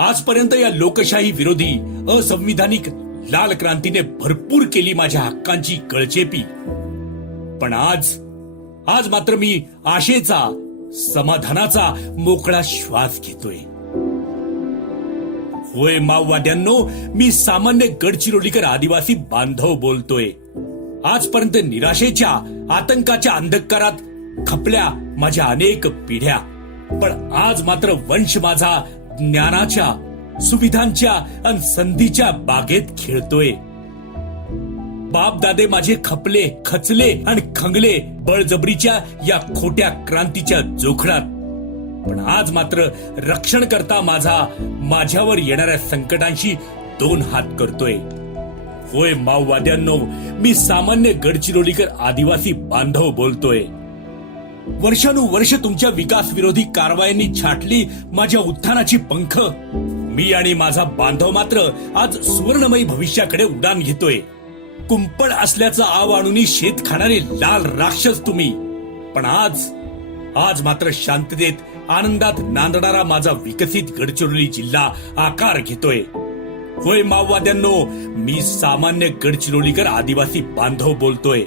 आजपर्यंत या लोकशाही विरोधी असंविधानिक लाल क्रांतीने भरपूर केली माझ्या हक्कांची गळचेपी. पण आज मात्र मी आशेचा, समाधानाचा मोकळा श्वास घेतोय. होय माओवाद्यांनो, मी सामान्य गडचिरोलीकर आदिवासी बांधव बोलतोय. आजपर्यंत निराशेच्या, आतंकाच्या अंधकारात खपल्या माझ्या अनेक पिढ्या, पण आज मात्र वंश माझा ज्ञानाच्या, सुविधांच्या आणि संधीच्या बागेत खेळतोय. बाप दादे माझे खपले, खचले आणि खंगले बळजबरीच्या या खोट्या क्रांतीच्या जोखडात, पण आज मात्र रक्षण करता माझ्यावर येणाऱ्या संकटांशी दोन हात करतोय. होय माओवाद्यांनो, मी सामान्य गडचिरोलीकर आदिवासी बांधव बोलतोय. वर्षानुवर्ष तुमच्या विकास विरोधी कारवायांनी छाटली माझ्या उत्थानाची पंख. मी आणि माझा बांधव मात्र आज सुवर्णमयी भविष्याकडे उडान घेतोय. कुंपण असल्याचं आव आणून शेत खाणारे लाल राक्षस तुम्ही, पण आज मात्र शांततेत, आनंदात नांदणारा माझा विकसित गडचिरोली जिल्हा आकार घेतोय. होय माओवाद्यांनो, मी सामान्य गडचिरोलीकर आदिवासी बांधव बोलतोय.